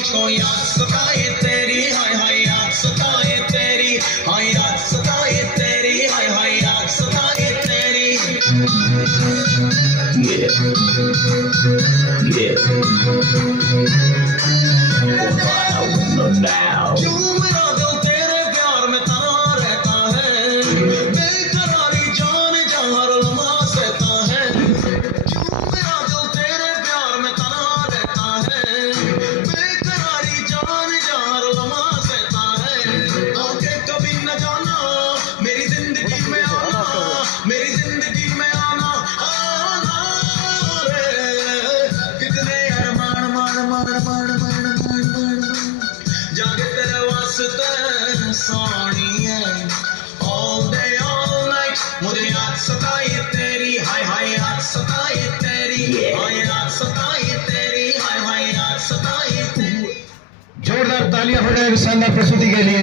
मुझको याद सताए तेरी, हाय हाय याद सताए तेरी, हाय याद सताए तेरी, हाय हाय याद सताए तेरी। Yeah. Now. क्यों मेरा दिल तेरे प्यार में तना रहता है, बेकरारी जान जहाँ हर लम्हा सहता है। क्यों मेरा दिल तेरे प्यार में तना रहता है, बेकरारी जान जहाँ हर लम्हा सहता है। आके कभी न जाना मेरी जिंदगी में आना, मेरी जिंदगी में आना, आना रे। कितने अरमान मान मान मान मान मान मान जागे तेरे वास्ते सोनिए, all day all night मुझे याद सताए तेरी, हाय हाय याद सताए तेरी, हाय याद सताए तेरी, हाय हाय याद सताए तेरी। जोरदार तालियां हो जाए शानदार प्रस्तुति के लिए।